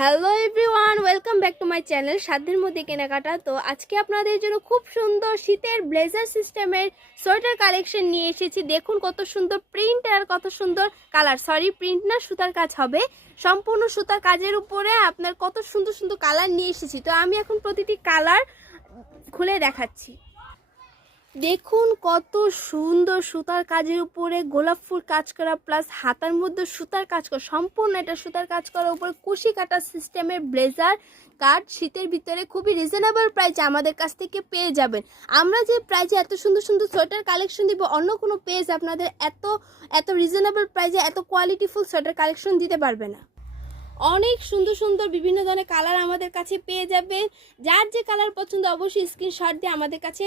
Hello everyone, welcome back to my channel সাধ্যের মধ্যে কেনাকাটা। তো আজকে আপনাদের জন্য খুব সুন্দর শীতের ব্লেজার সিস্টেমের সোয়েটার কালেকশন নিয়ে এসেছি। দেখুন কত সুন্দর প্রিন্ট আর কত সুন্দর কালার। সরি, প্রিন্ট না, সুতার কাজ হবে, সম্পূর্ণ সুতার কাজের উপরে আপনার কত সুন্দর সুন্দর কালার নিয়ে এসেছি। তো আমি এখন প্রতিটি কালার খুলে দেখাচ্ছি। দেখুন কত সুন্দর সুতার কাজের উপরে গোলাপ ফুল কাজ করা, প্লাস হাতার মধ্যে সুতার কাজ করা, সম্পূর্ণ এটা সুতার কাজ করার উপরে কুশি কাটা সিস্টেমের ব্লেজার কাট শীতের ভিতরে খুবই রিজনেবল প্রাইসে আমাদের কাছ থেকে পেয়ে যাবেন। আমরা যে প্রাইসে এত সুন্দর সুন্দর সোয়েটার কালেকশন দিব, অন্য কোনো পেজ আপনাদের এত রিজনেবল প্রাইসে এত কোয়ালিটিফুল সোয়েটার কালেকশন দিতে পারবে না। অনেক সুন্দর সুন্দর বিভিন্ন ধরনের কালার আমাদের কাছে পেয়ে যাবেন। যার যে কালার পছন্দ অবশ্যই স্ক্রিনশট দিয়ে আমাদের কাছে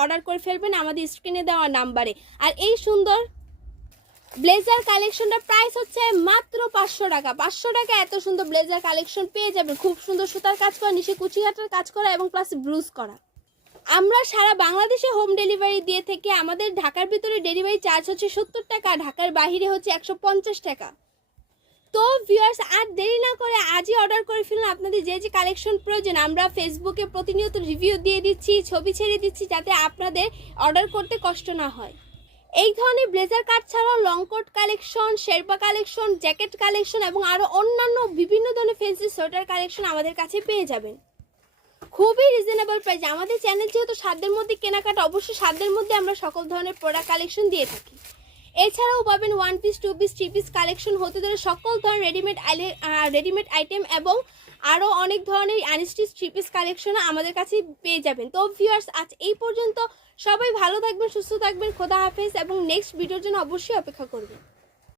অর্ডার করে ফেলবেন আমাদের স্ক্রিনে দেওয়া নাম্বারে। আর এই সুন্দর ব্লেজার কালেকশনটা প্রাইস হচ্ছে মাত্র 500 টাকা। 500 টাকা এত সুন্দর ব্লেজার কালেকশন পেয়ে যাবেন। খুব সুন্দর সুতার কাজ করা, নিচে কুচি কাটার কাজ করা এবং প্লাস ব্রুজ করা। আমরা সারা বাংলাদেশে হোম ডেলিভারি দিয়ে থেকে আমাদের ঢাকার ভিতরে ডেলিভারি চার্জ হচ্ছে 70 টাকা, ঢাকার বাইরে হচ্ছে 150 টাকা। তো ভিউয়ার্স, আর দেরি না করে আজই অর্ডার করে ফেলুন আপনাদের যে যে কালেকশন প্রয়োজন। আমরা ফেসবুকে প্রতিনিয়ত রিভিউ দিয়ে দিচ্ছি, ছবি ছেড়ে দিচ্ছি, যাতে আপনাদের অর্ডার করতে কষ্ট না হয়। এই ধরনের ব্লেজার কাট ছাড়াও long coat collection, sherpa collection, jacket collection এবং আরও অন্যান্য বিভিন্ন ধরনের ফ্যান্সি সোয়েটার কালেকশন আমাদের কাছে পেয়ে যাবেন খুবই রিজনেবল প্রাইসে। আমাদের চ্যানেল যেহেতু সাধ্যের মধ্যে কেনাকাটা, অবশ্যই সাধ্যের মধ্যে আমরা সকল ধরনের প্রোডাক্ট কালেকশন দিয়ে থাকি। এছাড়াও পাবেন 1 পিস, 2 পিস, 3 পিস কালেকশন হতে ধরে সকল ধরনের রেডিমেড আইটেম এবং আরও অনেক ধরনের আনস্টিচ 3 পিস কালেকশন আমাদের কাছে পেয়ে যাবেন। তো ভিউয়ার্স, আজ এই পর্যন্ত। সবাই ভালো থাকবেন, সুস্থ থাকবেন, খোদা হাফেজ এবং নেক্সট ভিডিওর জন্য অবশ্যই অপেক্ষা করবেন।